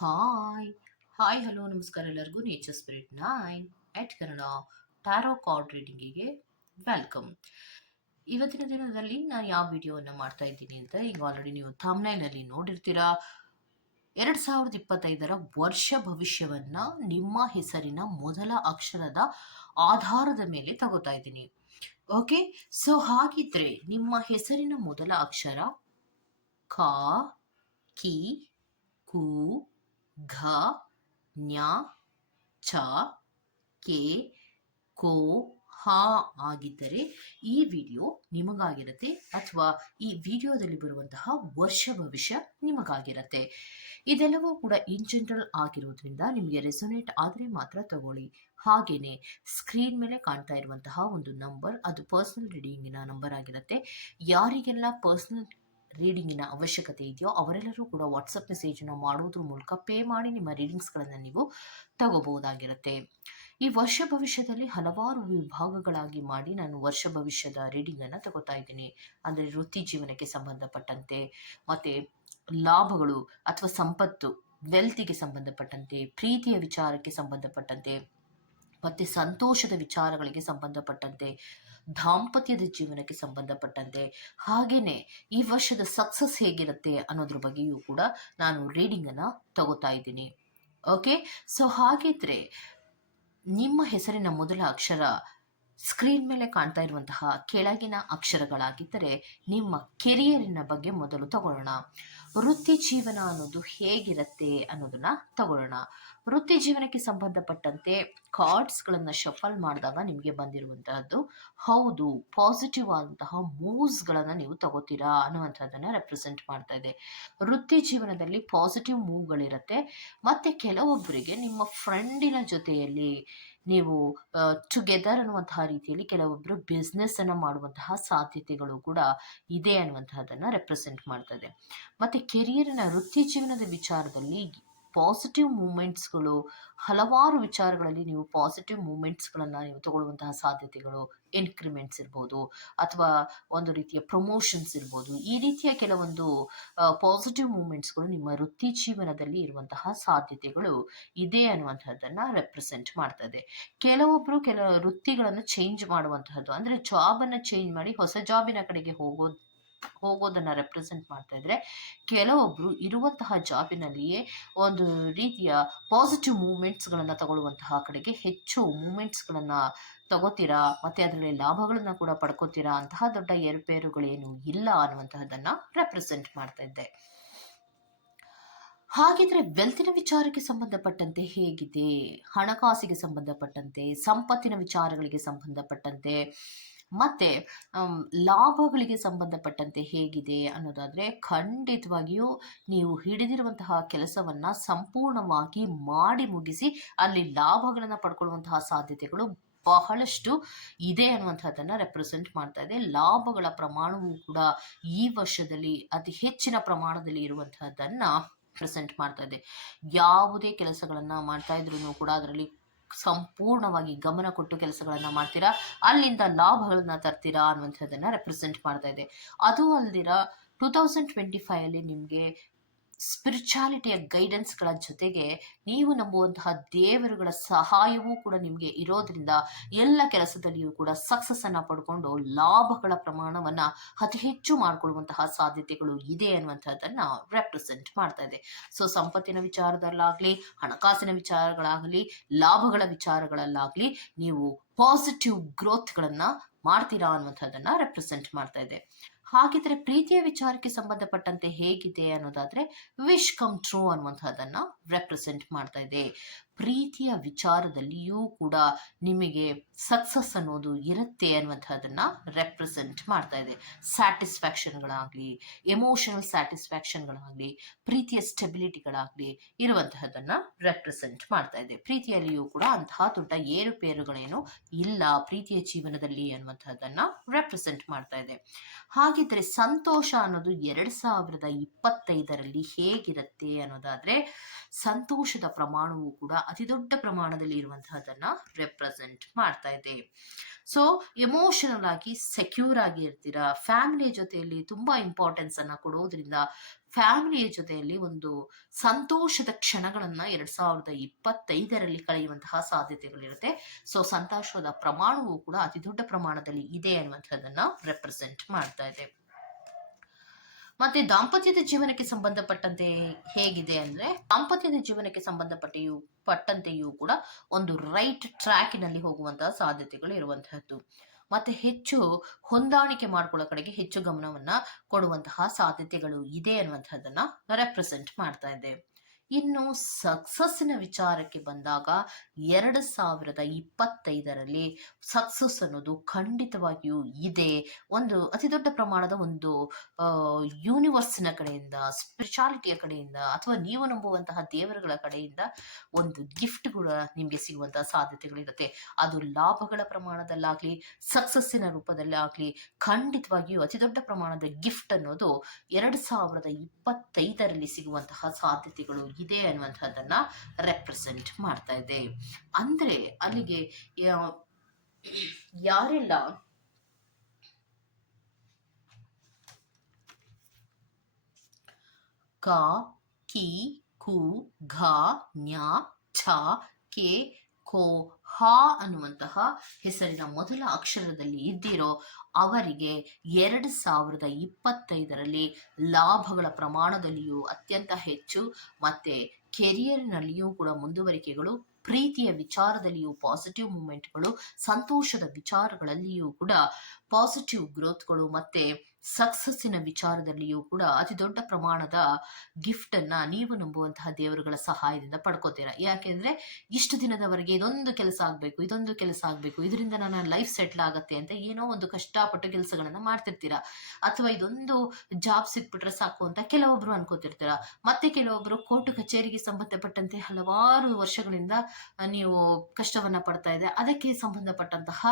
Hi hi hello ನಮಸ್ಕಾರ ಎಲ್ಲರಿಗೂ. Nature spirit nine eight Kannada tarot card ರೀಡಿಂಗಿಗೆ welcome ಇವತ್ತಿನ ದಿನದಲ್ಲಿ ನಾನು ಯಾವ ವಿಡಿಯೋವನ್ನು ಮಾಡ್ತಾ ಇದ್ದೀನಿ ಅಂತ ಈಗ ಆಲ್ರೆಡಿ ನೀವು ಥಾಮ್ನೈನಲ್ಲಿ ನೋಡಿರ್ತೀರಾ. ಎರಡು ಸಾವಿರದ ಇಪ್ಪತ್ತೈದರ ವರ್ಷ ಭವಿಷ್ಯವನ್ನು ನಿಮ್ಮ ಹೆಸರಿನ ಮೊದಲ ಅಕ್ಷರದ ಆಧಾರದ ಮೇಲೆ ತಗೋತಾ ಇದ್ದೀನಿ. ಓಕೆ ಸೊ ಹಾಗಿದ್ರೆ ನಿಮ್ಮ ಹೆಸರಿನ ಮೊದಲ ಅಕ್ಷರ ಕಾ, ಕಿ, ಕು ಘ ಞ ಛ, ಕೆ, ಕೋ, ಹ ಆಗಿದ್ದರೆ ಈ ವಿಡಿಯೋ ನಿಮಗಾಗಿರುತ್ತೆ ಅಥವಾ ಈ ವಿಡಿಯೋದಲ್ಲಿ ಬರುವಂತಹ ವರ್ಷ ಭವಿಷ್ಯ ನಿಮಗಾಗಿರುತ್ತೆ. ಇದೆಲ್ಲವೂ ಕೂಡ ಇನ್ ಜನರಲ್ ಆಗಿರೋದ್ರಿಂದ ನಿಮಗೆ ರೆಸೊನೇಟ್ ಆದರೆ ಮಾತ್ರ ತಗೊಳ್ಳಿ. ಹಾಗೇನೆ ಸ್ಕ್ರೀನ್ ಮೇಲೆ ಕಾಣ್ತಾ ಇರುವಂತಹ ಒಂದು ನಂಬರ್ ಅದು ಪರ್ಸನಲ್ ರೀಡಿಂಗಿನ ನಂಬರ್ ಆಗಿರುತ್ತೆ. ಯಾರಿಗೆಲ್ಲ ಪರ್ಸನಲ್ ರೀಡಿಂಗಿನ ಅವಶ್ಯಕತೆ ಇದೆಯೋ, ಅವರೆಲ್ಲರೂ ಕೂಡ ವಾಟ್ಸಪ್ ಮೆಸೇಜನ್ನು ಮಾಡೋದ್ರ ಮೂಲಕ ಪೇ ಮಾಡಿ ನಿಮ್ಮ ರೀಡಿಂಗ್ಸ್ಗಳನ್ನು ನೀವು ತಗೋಬಹುದಾಗಿರುತ್ತೆ. ಈ ವರ್ಷ ಭವಿಷ್ಯದಲ್ಲಿ ಹಲವಾರು ವಿಭಾಗಗಳಾಗಿ ಮಾಡಿ ನಾನು ವರ್ಷ ಭವಿಷ್ಯದ ರೀಡಿಂಗನ್ನು ತಗೋತಾ ಇದ್ದೀನಿ. ಅಂದರೆ ವೃತ್ತಿ ಜೀವನಕ್ಕೆ ಸಂಬಂಧಪಟ್ಟಂತೆ, ಮತ್ತು ಲಾಭಗಳು ಅಥವಾ ಸಂಪತ್ತು ವೆಲ್ತಿಗೆ ಸಂಬಂಧಪಟ್ಟಂತೆ, ಪ್ರೀತಿಯ ವಿಚಾರಕ್ಕೆ ಸಂಬಂಧಪಟ್ಟಂತೆ, ಮತ್ತು ಸಂತೋಷದ ವಿಚಾರಗಳಿಗೆ ಸಂಬಂಧಪಟ್ಟಂತೆ ದಾಂಪತ್ಯದ ಜೀವನಕ್ಕೆ ಸಂಬಂಧಪಟ್ಟಂತೆ ಹಾಗೇನೆ ಈ ವರ್ಷದ ಸಕ್ಸಸ್ ಹೇಗಿರುತ್ತೆ ಅನ್ನೋದ್ರ ಬಗ್ಗೆಯೂ ಕೂಡ ನಾನು ರೀಡಿಂಗನ್ನು ತಗೋತಾ ಇದ್ದೀನಿ. ಓಕೆ ಸೊ ಹಾಗಿದ್ರೆ ನಿಮ್ಮ ಹೆಸರಿನ ಮೊದಲ ಅಕ್ಷರ ಸ್ಕ್ರೀನ್ ಮೇಲೆ ಕಾಣ್ತಾ ಇರುವಂತಹ ಕೆಳಗಿನ ಅಕ್ಷರಗಳಾಗಿದ್ದರೆ ನಿಮ್ಮ ಕೆರಿಯರಿನ ಬಗ್ಗೆ ಮೊದಲು ತಗೊಳ್ಳೋಣ. ವೃತ್ತಿ ಜೀವನ ಅನ್ನೋದು ಹೇಗಿರುತ್ತೆ ಅನ್ನೋದನ್ನ ತಗೊಳ್ಳೋಣ. ವೃತ್ತಿ ಜೀವನಕ್ಕೆ ಸಂಬಂಧಪಟ್ಟಂತೆ ಕಾರ್ಡ್ಸ್ಗಳನ್ನು ಶಫಲ್ ಮಾಡಿದಾಗ ನಿಮಗೆ ಬಂದಿರುವಂತಹದ್ದು, ಹೌದು ಪಾಸಿಟಿವ್ ಆದಂತಹ ಮೂವ್ಸ್ಗಳನ್ನು ನೀವು ತಗೋತೀರಾ ಅನ್ನುವಂಥದ್ದನ್ನು ರೆಪ್ರೆಸೆಂಟ್ ಮಾಡ್ತಾ ಇದೆ. ವೃತ್ತಿ ಜೀವನದಲ್ಲಿ ಪಾಸಿಟಿವ್ ಮೂವ್ಗಳಿರುತ್ತೆ ಮತ್ತು ಕೆಲವೊಬ್ಬರಿಗೆ ನಿಮ್ಮ ಫ್ರೆಂಡಿನ ಜೊತೆಯಲ್ಲಿ ನೀವು ಟುಗೆದರ್ ಅನ್ನುವಂತಹ ರೀತಿಯಲ್ಲಿ ಕೆಲವೊಬ್ಬರು ಬಿಸ್ನೆಸ್ಸನ್ನು ಮಾಡುವಂತಹ ಸಾಧ್ಯತೆಗಳು ಕೂಡ ಇದೆ ಅನ್ನುವಂತಹದ್ದನ್ನು ರೆಪ್ರೆಸೆಂಟ್ ಮಾಡ್ತದೆ ಮತ್ತು ಕೆರಿಯರ್ನ ವೃತ್ತಿ ಜೀವನದ ವಿಚಾರದಲ್ಲಿ ಪಾಸಿಟಿವ್ ಮೂಮೆಂಟ್ಸ್ಗಳು ಹಲವಾರು ವಿಚಾರಗಳಲ್ಲಿ ನೀವು ಪಾಸಿಟಿವ್ ಮೂಮೆಂಟ್ಸ್ಗಳನ್ನು ನೀವು ತಗೊಳ್ಳುವಂತಹ ಸಾಧ್ಯತೆಗಳು ಇನ್ಕ್ರಿಮೆಂಟ್ಸ್ ಇರ್ಬೋದು, ಅಥವಾ ಒಂದು ರೀತಿಯ ಪ್ರಮೋಷನ್ಸ್ ಇರ್ಬೋದು. ಈ ರೀತಿಯ ಕೆಲವೊಂದು ಪಾಸಿಟಿವ್ ಮೂಮೆಂಟ್ಸ್ಗಳು ನಿಮ್ಮ ವೃತ್ತಿ ಜೀವನದಲ್ಲಿ ಇರುವಂತಹ ಸಾಧ್ಯತೆಗಳು ಇದೆ ಅನ್ನುವಂಥದ್ದನ್ನು ರೆಪ್ರೆಸೆಂಟ್ ಮಾಡ್ತದೆ. ಕೆಲವೊಬ್ಬರು ಕೆಲವು ವೃತ್ತಿಗಳನ್ನು ಚೇಂಜ್ ಮಾಡುವಂತಹದ್ದು, ಅಂದರೆ ಜಾಬನ್ನು ಚೇಂಜ್ ಮಾಡಿ ಹೊಸ ಜಾಬಿನ ಕಡೆಗೆ ಹೋಗೋದು ಹೋಗೋದನ್ನು ರೆಪ್ರೆಸೆಂಟ್ ಮಾಡ್ತಾ ಇದ್ರೆ ಕೆಲವೊಬ್ಬರು ಇರುವಂತಹ ಜಾಬಿನಲ್ಲಿಯೇ ಒಂದು ರೀತಿಯ ಪಾಸಿಟಿವ್ ಮೂಮೆಂಟ್ಸ್ಗಳನ್ನು ತಗೊಳ್ಳುವಂತಹ ಕಡೆಗೆ ಹೆಚ್ಚು ಮೂಮೆಂಟ್ಸ್ಗಳನ್ನು ತಗೋತೀರಾ, ಮತ್ತು ಅದರಲ್ಲಿ ಲಾಭಗಳನ್ನು ಕೂಡ ಪಡ್ಕೋತೀರಾ ಅಂತಹ ದೊಡ್ಡ ಏರುಪೇರುಗಳೇನು ಇಲ್ಲ ಅನ್ನುವಂತಹದ್ದನ್ನು ರೆಪ್ರೆಸೆಂಟ್ ಮಾಡ್ತಾ ಇದ್ದೆ. ಹಾಗಿದ್ರೆ ವೆಲ್ತಿನ ವಿಚಾರಕ್ಕೆ ಸಂಬಂಧಪಟ್ಟಂತೆ ಹೇಗಿದೆ? ಹಣಕಾಸಿಗೆ ಸಂಬಂಧಪಟ್ಟಂತೆ, ಸಂಪತ್ತಿನ ವಿಚಾರಗಳಿಗೆ ಸಂಬಂಧಪಟ್ಟಂತೆ ಮತ್ತು ಲಾಭಗಳಿಗೆ ಸಂಬಂಧಪಟ್ಟಂತೆ ಹೇಗಿದೆ ಅನ್ನೋದಾದರೆ, ಖಂಡಿತವಾಗಿಯೂ ನೀವು ಹಿಡಿದಿರುವಂತಹ ಕೆಲಸವನ್ನು ಸಂಪೂರ್ಣವಾಗಿ ಮಾಡಿ ಮುಗಿಸಿ, ಅಲ್ಲಿ ಲಾಭಗಳನ್ನು ಪಡ್ಕೊಳ್ಳುವಂತಹ ಸಾಧ್ಯತೆಗಳು ಬಹಳಷ್ಟು ಇದೆ ಅನ್ನುವಂಥದ್ದನ್ನು ರೆಪ್ರೆಸೆಂಟ್ ಮಾಡ್ತಾ ಇದೆ. ಲಾಭಗಳ ಪ್ರಮಾಣವೂ ಕೂಡ ಈ ವರ್ಷದಲ್ಲಿ ಅತಿ ಹೆಚ್ಚಿನ ಪ್ರಮಾಣದಲ್ಲಿ ಇರುವಂತಹದ್ದನ್ನು ಪ್ರೆಸೆಂಟ್ ಮಾಡ್ತಾ ಇದೆ. ಯಾವುದೇ ಕೆಲಸಗಳನ್ನು ಮಾಡ್ತಾ ಇದ್ರೂ ಕೂಡ ಅದರಲ್ಲಿ ಸಂಪೂರ್ಣವಾಗಿ ಗಮನ ಕೊಟ್ಟು ಕೆಲಸಗಳನ್ನು ಮಾಡ್ತೀರಾ? ಅಲ್ಲಿಂದ ಲಾಭಗಳನ್ನ ತರ್ತೀರಾ ಅನ್ನುವಂಥದ್ದನ್ನು ರೆಪ್ರೆಸೆಂಟ್ ಮಾಡ್ತಾ ಇದೆ. ಅದು ಅಲ್ದಿರ ಟೂ ತೌಸಂಡ್ ಟ್ವೆಂಟಿ ಫೈವಲ್ಲಿ ನಿಮಗೆ ಸ್ಪಿರಿಚುಯಾಲಿಟಿಯ ಗೈಡೆನ್ಸ್ಗಳ ಜೊತೆಗೆ ನೀವು ನಂಬುವಂತಹ ದೇವರುಗಳ ಸಹಾಯವೂ ಕೂಡ ನಿಮಗೆ ಇರೋದ್ರಿಂದ ಎಲ್ಲ ಕೆಲಸದಲ್ಲಿಯೂ ಕೂಡ ಸಕ್ಸಸ್ಸನ್ನು ಪಡ್ಕೊಂಡು ಲಾಭಗಳ ಪ್ರಮಾಣವನ್ನ ಅತಿ ಹೆಚ್ಚು ಮಾಡ್ಕೊಳ್ಳುವಂತಹ ಸಾಧ್ಯತೆಗಳು ಇದೆ ಅನ್ನುವಂಥದ್ದನ್ನ ರೆಪ್ರೆಸೆಂಟ್ ಮಾಡ್ತಾ ಇದೆ. ಸೊ ಸಂಪತ್ತಿನ ವಿಚಾರದಲ್ಲಾಗ್ಲಿ, ಹಣಕಾಸಿನ ವಿಚಾರಗಳಾಗಲಿ, ಲಾಭಗಳ ವಿಚಾರಗಳಲ್ಲಾಗ್ಲಿ ನೀವು ಪಾಸಿಟಿವ್ ಗ್ರೋತ್ಗಳನ್ನು ಮಾಡ್ತೀರಾ ಅನ್ನುವಂಥದ್ದನ್ನ ರೆಪ್ರೆಸೆಂಟ್ ಮಾಡ್ತಾ ಇದೆ. ಹಾಗಿದ್ರೆ ಪ್ರೀತಿಯ ವಿಚಾರಕ್ಕೆ ಸಂಬಂಧಪಟ್ಟಂತೆ ಹೇಗಿದೆ ಅನ್ನೋದಾದ್ರೆ ವಿಶ್ ಕಮ್ ಟ್ರೂ ಅನ್ನುವಂತಹದನ್ನ ರೆಪ್ರೆಸೆಂಟ್ ಮಾಡ್ತಾ ಇದೆ. ಪ್ರೀತಿಯ ವಿಚಾರದಲ್ಲಿಯೂ ಕೂಡ ನಿಮಗೆ ಸಕ್ಸಸ್ ಅನ್ನೋದು ಇರುತ್ತೆ ಅನ್ನುವಂಥದ್ದನ್ನು ರೆಪ್ರೆಸೆಂಟ್ ಮಾಡ್ತಾ ಇದೆ. ಸ್ಯಾಟಿಸ್ಫ್ಯಾಕ್ಷನ್ಗಳಾಗ್ಲಿ ಎಮೋಷನಲ್ ಸ್ಯಾಟಿಸ್ಫ್ಯಾಕ್ಷನ್ಗಳಾಗ್ಲಿ ಪ್ರೀತಿಯ ಸ್ಟೆಬಿಲಿಟಿಗಳಾಗ್ಲಿ ಇರುವಂತಹದನ್ನ ರೆಪ್ರೆಸೆಂಟ್ ಮಾಡ್ತಾ ಇದೆ. ಪ್ರೀತಿಯಲ್ಲಿಯೂ ಕೂಡ ಅಂತಹ ದೊಡ್ಡ ಏರುಪೇರುಗಳೇನು ಇಲ್ಲ ಪ್ರೀತಿಯ ಜೀವನದಲ್ಲಿ ಅನ್ನುವಂಥದ್ದನ್ನು ರೆಪ್ರೆಸೆಂಟ್ ಮಾಡ್ತಾ ಇದೆ. ಹಾಗಿದ್ರೆ ಸಂತೋಷ ಅನ್ನೋದು ಎರಡು ಸಾವಿರದ ಇಪ್ಪತ್ತೈದರಲ್ಲಿ ಹೇಗಿರುತ್ತೆ ಅನ್ನೋದಾದ್ರೆ, ಸಂತೋಷದ ಪ್ರಮಾಣವು ಕೂಡ ಅತಿ ದೊಡ್ಡ ಪ್ರಮಾಣದಲ್ಲಿ ಇರುವಂತಹದನ್ನ ರೆಪ್ರೆಸೆಂಟ್ ಮಾಡ್ತಾ ಇದೆ. ಸೊ ಎಮೋಷನಲ್ ಆಗಿ ಸೆಕ್ಯೂರ್ ಆಗಿ ಇರ್ತೀರಾ? ಫ್ಯಾಮಿಲಿ ಜೊತೆಯಲ್ಲಿ ತುಂಬಾ ಇಂಪಾರ್ಟೆನ್ಸ್ ಅನ್ನ ಕೊಡೋದ್ರಿಂದ ಫ್ಯಾಮಿಲಿಯ ಜೊತೆಯಲ್ಲಿ ಒಂದು ಸಂತೋಷದ ಕ್ಷಣಗಳನ್ನ ಎರಡ್ ಸಾವಿರದ ಇಪ್ಪತ್ತೈದರಲ್ಲಿ ಕಳೆಯುವಂತಹ ಸಾಧ್ಯತೆಗಳಿರುತ್ತೆ. ಸೊ ಸಂತೋಷದ ಪ್ರಮಾಣವು ಕೂಡ ಅತಿ ದೊಡ್ಡ ಪ್ರಮಾಣದಲ್ಲಿ ಇದೆ ಅನ್ನುವಂಥದ್ದನ್ನ ರೆಪ್ರೆಸೆಂಟ್ ಮಾಡ್ತಾ ಇದೆ. ಮತ್ತೆ ದಾಂಪತ್ಯದ ಜೀವನಕ್ಕೆ ಸಂಬಂಧಪಟ್ಟಂತೆ ಹೇಗಿದೆ ಅಂದ್ರೆ, ದಾಂಪತ್ಯದ ಜೀವನಕ್ಕೆ ಸಂಬಂಧಪಟ್ಟೆಯು, ಪಟ್ಟಂತೆಯೂ ಕೂಡ ಒಂದು ರೈಟ್ ಟ್ರ್ಯಾಕಿನಲ್ಲಿ ಹೋಗುವಂತಹ ಸಾಧ್ಯತೆಗಳು ಇರುವಂತಹದ್ದು. ಮತ್ತೆ ಹೆಚ್ಚು ಹೊಂದಾಣಿಕೆ ಮಾಡ್ಕೊಳ್ಳೋ ಕಡೆಗೆ ಹೆಚ್ಚು ಗಮನವನ್ನ ಕೊಡುವಂತಹ ಸಾಧ್ಯತೆಗಳು ಇದೆ ಅನ್ನುವಂಥದ್ದನ್ನ ರೆಪ್ರೆಸೆಂಟ್ ಮಾಡ್ತಾ ಇದೆ. ಇನ್ನು ಸಕ್ಸಸ್ಸಿನ ವಿಚಾರಕ್ಕೆ ಬಂದಾಗ ಎರಡು ಸಾವಿರದ ಇಪ್ಪತ್ತೈದರಲ್ಲಿ ಸಕ್ಸಸ್ ಅನ್ನೋದು ಖಂಡಿತವಾಗಿಯೂ ಇದೆ. ಒಂದು ಅತಿ ದೊಡ್ಡ ಪ್ರಮಾಣದ ಒಂದು ಯೂನಿವರ್ಸ್ನ ಕಡೆಯಿಂದ ಸ್ಪಿರಿಚಾಲಿಟಿಯ ಕಡೆಯಿಂದ ಅಥವಾ ನೀವು ನಂಬುವಂತಹ ದೇವರುಗಳ ಕಡೆಯಿಂದ ಒಂದು ಗಿಫ್ಟ್ ಕೂಡ ನಿಮಗೆ ಸಿಗುವಂತಹ ಸಾಧ್ಯತೆಗಳಿರುತ್ತೆ. ಅದು ಲಾಭಗಳ ಪ್ರಮಾಣದಲ್ಲಾಗ್ಲಿ ಸಕ್ಸಸ್ಸಿನ ರೂಪದಲ್ಲಿ ಆಗ್ಲಿ ಖಂಡಿತವಾಗಿಯೂ ಅತಿ ದೊಡ್ಡ ಪ್ರಮಾಣದ ಗಿಫ್ಟ್ ಅನ್ನೋದು ಎರಡು ಸಾವಿರದ ಇಪ್ಪತ್ತೈದರಲ್ಲಿ ಸಿಗುವಂತಹ ಸಾಧ್ಯತೆಗಳು ಇದೆ ಅನ್ನುವಂಥದ್ದನ್ನು ರೆಪ್ರೆಸೆಂಟ್ ಮಾಡ್ತಾ ಇದೆ. ಅಂದ್ರೆ ಅಲ್ಲಿಗೆ ಯಾರೆಲ್ಲ ಕ ಕಿ ಕು ಘ ಛ ಕೆ ಕೋ ಹ ಅನ್ನುವಂತಹ ಹೆಸರಿನ ಮೊದಲ ಅಕ್ಷರದಲ್ಲಿ ಇದ್ದಿರೋ ಅವರಿಗೆ ಎರಡು ಸಾವಿರದ ಇಪ್ಪತ್ತೈದರಲ್ಲಿ ಲಾಭಗಳ ಪ್ರಮಾಣದಲ್ಲಿಯೂ ಅತ್ಯಂತ ಹೆಚ್ಚು ಮತ್ತೆ ಕೆರಿಯರ್ನಲ್ಲಿಯೂ ಕೂಡ ಮುಂದುವರಿಕೆಗಳು, ಪ್ರೀತಿಯ ವಿಚಾರದಲ್ಲಿಯೂ ಪಾಸಿಟಿವ್ ಮೂಮೆಂಟ್ಗಳು ಸಂತೋಷದ ವಿಚಾರಗಳಲ್ಲಿಯೂ ಕೂಡ ಪಾಸಿಟಿವ್ ಗ್ರೋತ್ಗಳು ಮತ್ತೆ ಸಕ್ಸಸ್ಸಿನ ವಿಚಾರದಲ್ಲಿಯೂ ಕೂಡ ಅತಿ ದೊಡ್ಡ ಪ್ರಮಾಣದ ಗಿಫ್ಟ್ ಅನ್ನ ನೀವು ನಂಬುವಂತಹ ದೇವರುಗಳ ಸಹಾಯದಿಂದ ಪಡ್ಕೋತೀರಾ. ಯಾಕೆಂದ್ರೆ ಇಷ್ಟು ದಿನದವರೆಗೆ ಇದೊಂದು ಕೆಲಸ ಆಗ್ಬೇಕು, ಇದೊಂದು ಕೆಲಸ ಆಗ್ಬೇಕು, ಇದರಿಂದ ನನ್ನ ಲೈಫ್ ಸೆಟ್ಲ್ ಆಗತ್ತೆ ಅಂತ ಏನೋ ಒಂದು ಕಷ್ಟಪಟ್ಟು ಕೆಲಸಗಳನ್ನ ಮಾಡ್ತಿರ್ತೀರಾ. ಅಥವಾ ಇದೊಂದು ಜಾಬ್ ಸಿಕ್ಬಿಟ್ರೆ ಸಾಕು ಅಂತ ಕೆಲವೊಬ್ರು ಅನ್ಕೋತಿರ್ತೀರಾ. ಮತ್ತೆ ಕೆಲವೊಬ್ರು ಕೋರ್ಟ್ ಕಚೇರಿಗೆ ಸಂಬಂಧಪಟ್ಟಂತೆ ಹಲವಾರು ವರ್ಷಗಳಿಂದ ನೀವು ಕಷ್ಟವನ್ನ ಪಡ್ತಾ ಇದೆ. ಅದಕ್ಕೆ ಸಂಬಂಧಪಟ್ಟಂತಹ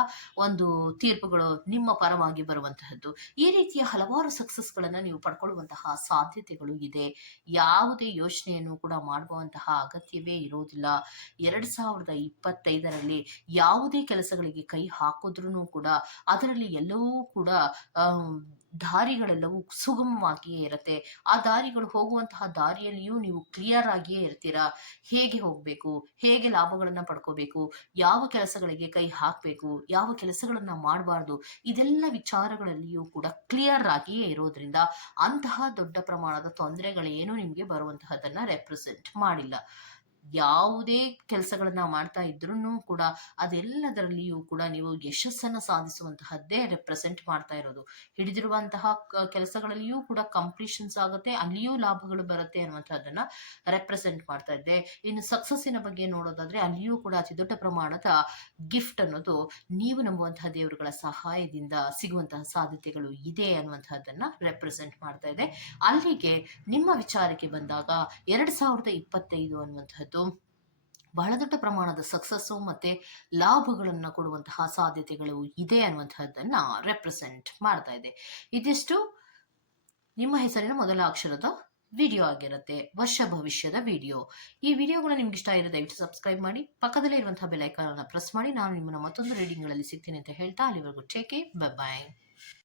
ಒಂದು ತೀರ್ಪುಗಳು ನಿಮ್ಮ ಪರವಾಗಿ ಬರುವಂತಹದ್ದು. ಈ ರೀತಿಯ ಹಲವಾರು ಸಕ್ಸಸ್ಗಳನ್ನು ನೀವು ಪಡ್ಕೊಳ್ಳುವಂತಹ ಸಾಧ್ಯತೆಗಳು ಇದೆ. ಯಾವುದೇ ಯೋಚನೆಯನ್ನು ಕೂಡ ಮಾಡುವಂತಹ ಅಗತ್ಯವೇ ಇರೋದಿಲ್ಲ. ಎರಡ್ ಸಾವಿರದ ಇಪ್ಪತ್ತೈದರಲ್ಲಿ ಯಾವುದೇ ಕೆಲಸಗಳಿಗೆ ಕೈ ಹಾಕಿದ್ರೂ ಕೂಡ ಅದರಲ್ಲಿ ಎಲ್ಲವೂ ಕೂಡ ದಾರಿಗಳೆಲ್ಲವೂ ಸುಗಮವಾಗಿಯೇ ಇರುತ್ತೆ. ಆ ದಾರಿಗಳು ಹೋಗುವಂತಹ ದಾರಿಯಲ್ಲಿಯೂ ನೀವು ಕ್ಲಿಯರ್ ಆಗಿಯೇ ಇರ್ತೀರಾ? ಹೇಗೆ ಹೋಗಬೇಕು? ಹೇಗೆ ಲಾಭಗಳನ್ನು ಪಡ್ಕೋಬೇಕು? ಯಾವ ಕೆಲಸಗಳಿಗೆ ಕೈ ಹಾಕಬೇಕು? ಯಾವ ಕೆಲಸಗಳನ್ನ ಮಾಡಬಾರ್ದು? ಇದೆಲ್ಲ ವಿಚಾರಗಳಲ್ಲಿಯೂ ಕೂಡ ಕ್ಲಿಯರ್ ಆಗಿಯೇ ಇರೋದ್ರಿಂದ ಅಂತಹ ದೊಡ್ಡ ಪ್ರಮಾಣದ ತೊಂದರೆಗಳೇನು ನಿಮಗೆ ಬರುವಂತಹದನ್ನ ರೆಪ್ರೆಸೆಂಟ್ ಮಾಡಿಲ್ಲ. ಯಾವುದೇ ಕೆಲಸಗಳನ್ನ ಮಾಡ್ತಾ ಇದ್ರೂ ಕೂಡ ಅದೆಲ್ಲದರಲ್ಲಿಯೂ ಕೂಡ ನೀವು ಯಶಸ್ಸನ್ನ ಸಾಧಿಸುವಂತಹದ್ದೇ ರೆಪ್ರೆಸೆಂಟ್ ಮಾಡ್ತಾ ಇರೋದು. ಹಿಡಿದಿರುವಂತಹ ಕೆಲಸಗಳಲ್ಲಿಯೂ ಕೂಡ ಕಂಪ್ಲೀಷನ್ಸ್ ಆಗುತ್ತೆ, ಅಲ್ಲಿಯೂ ಲಾಭಗಳು ಬರುತ್ತೆ ಅನ್ನುವಂಥದ್ದನ್ನ ರೆಪ್ರೆಸೆಂಟ್ ಮಾಡ್ತಾ ಇದ್ದೆ. ಇನ್ನು ಸಕ್ಸಸ್ಸಿನ ಬಗ್ಗೆ ನೋಡೋದಾದ್ರೆ ಅಲ್ಲಿಯೂ ಕೂಡ ಅತಿ ದೊಡ್ಡ ಪ್ರಮಾಣದ ಗಿಫ್ಟ್ ಅನ್ನೋದು ನೀವು ನಂಬುವಂತಹ ದೇವರುಗಳ ಸಹಾಯದಿಂದ ಸಿಗುವಂತಹ ಸಾಧ್ಯತೆಗಳು ಇದೆ ಅನ್ನುವಂತಹದ್ದನ್ನ ರೆಪ್ರೆಸೆಂಟ್ ಮಾಡ್ತಾ ಇದೆ ಅಲ್ಲಿಗೆ ನಿಮ್ಮ ವಿಚಾರಕ್ಕೆ ಬಂದಾಗ ಎರಡ್ ಸಾವಿರದ ಇಪ್ಪತ್ತೈದು ಅನ್ನುವಂತಹದ್ದು ಬಹಳ ದೊಡ್ಡ ಪ್ರಮಾಣದ ಸಕ್ಸಸ್ಸು ಮತ್ತೆ ಲಾಭಗಳನ್ನು ಕೊಡುವಂತಹ ಸಾಧ್ಯತೆಗಳು ಇದೆ ಅನ್ನುವಂತಹದ್ದನ್ನ ರೆಪ್ರೆಸೆಂಟ್ ಮಾಡ್ತಾ ಇದೆ. ಇದಿಷ್ಟು. ನಿಮ್ಮ ಹೆಸರಿನ ಮೊದಲ ಅಕ್ಷರದ ವಿಡಿಯೋ ಆಗಿರುತ್ತೆ. ವರ್ಷ ಭವಿಷ್ಯದ ವಿಡಿಯೋ ಈ ವಿಡಿಯೋಗಳು ನಿಮ್ಗೆ ಇಷ್ಟ ಆಗಿರೋ ದಯವಿಟ್ಟು ಸಬ್ಸ್ಕ್ರೈಬ್ ಮಾಡಿ, ಪಕ್ಕದಲ್ಲೇ ಇರುವಂತಹ ಬೆಲ್ ಐಕಾನ್ ಅನ್ನ ಪ್ರೆಸ್ ಮಾಡಿ. ನಾನು ನಿಮ್ಮನ್ನ ಮತ್ತೊಂದು ರೀಡಿಂಗ್ಗಳಲ್ಲಿ ಸಿಗ್ತೀನಿ ಅಂತ ಹೇಳ್ತಾ ಅಲ್ಲಿವರೆಗೂ ಟೇಕ್ ಬೈ